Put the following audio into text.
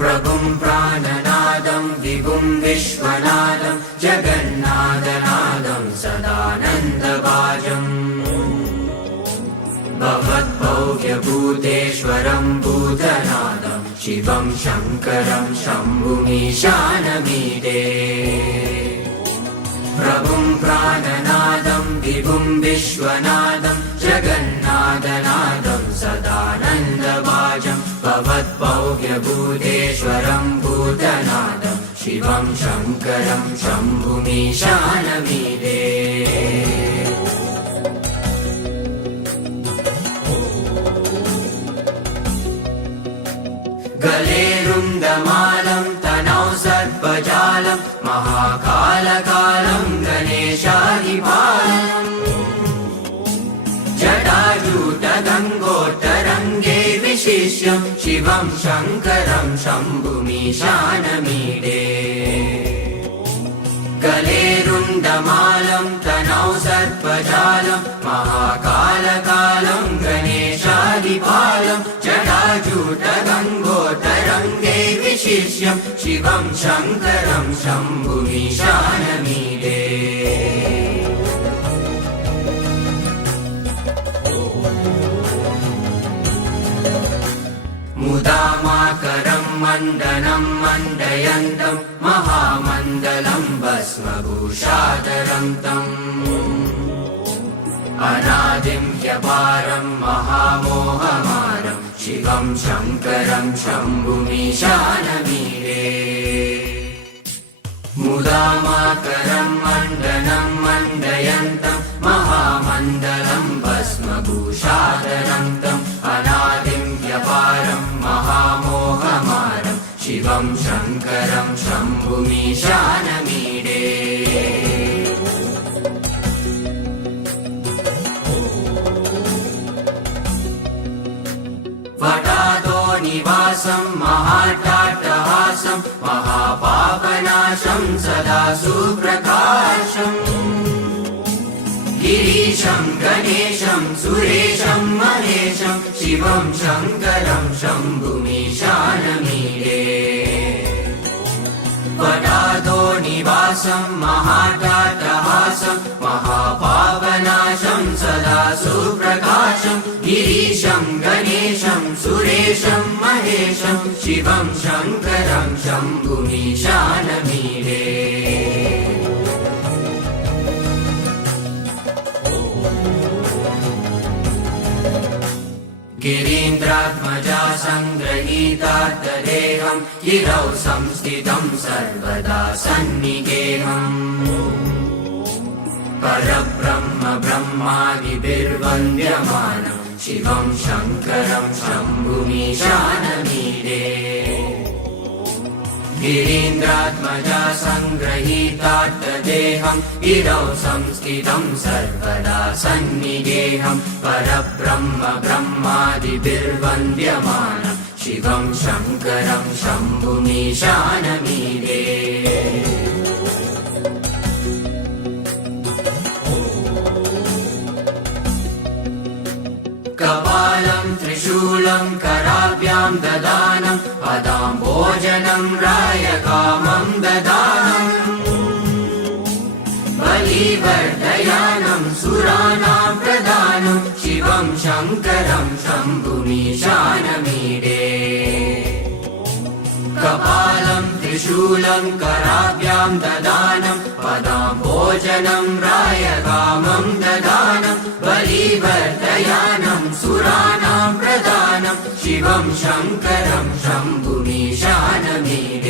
प्रभुं प्राणनादं विभुं विश्वनादं जगन्नाथनादं सदानन्दभाजम् भवद्भव्यभूतेश्वरं भूतनादं शिवं शङ्करं शम्भुमीशानमीडे प्रभुं प्राणनादं विभुं विश्वनादं जगन्नाथनादं सदानन्दभाजं भवद्भव्यभूतेश्वरं भूतनादं शिवं शङ्करं शम्भुमीशानमीडे गले रुन्दमालं तनौ सर्पजालं महाकालकालं गणेशादिपालम् जटाजूटगङ्गोत्तरङ्गे विशिष्यं शिवं शङ्करं शम्भुमीशानमीडे गले रुन्दमालं तनौ सर्पजालं महाकालकालं गणेशादिपालं जटाजूटगङ्गोत्तरङ्गे विशिष्यं शिवं शङ्करं शम्भुमीशानमीडे मुदामाकरं मण्डनं मण्डयन्तं महामण्डलं भस्मभूषाधरं तम् अनादिं ह्यपारं महामोहमारं शिवं शङ्करं शम्भुमीशानमीडे मुदामाकरं मण्डनं मण्डयन्तं महामण्डलं भस्मभूषाधरं तम् अनादिं ह्यपारं महामोहमारं शिवं शङ्करं शम्भुमीशानमीडे वटादो निवासं महाट्टाट्टहासं महापापनाशं सदा सुप्रकाशम् गिरीशं गणेशं सुरेशं महेशं शिवं शङ्करं शम्भुमीशानमीडे वटादो निवासं महाट्टाट्टहासं महापापनाशं सदा सुप्रकाशं गिरीशं गणेशं सुरेशं महेशं शिवं शङ्करं शम्भुमीशानमीडे गिरीन्द्रात्मजा सङ्गृहीतार्थदेहं गिरौ संस्थितं सर्वदा सन्निगेहम् परब्रह्म ब्रह्मादिभिर्वन्द्यमानं शिवं शङ्करं शम्भुमीशानमीडे गिरीन्द्रात्मजा सङ्गृहीतार्थदेहं गिरौ संस्थितं सर्वदा सन्निगेहं परब्रह्म ब्रह्मादिभिर्वन्द्यमानं शिवं शङ्करं शम्भुमीशानमीडे कपालं त्रिशूलं कराभ्यां ददानं पदाम्भोजनं रायकामं ददानं बलिवर्धयानं सुराणां प्रदानं शिवं शङ्करं शम्भुमीशानमीडे कपालं त्रिशूलं कराभ्यां ददानं पदाम्भोजनं रायकामं ददानं बलिवर्धयानं सुराणां प्रदानं शिवं शङ्करं शम्भुमीशानमीडे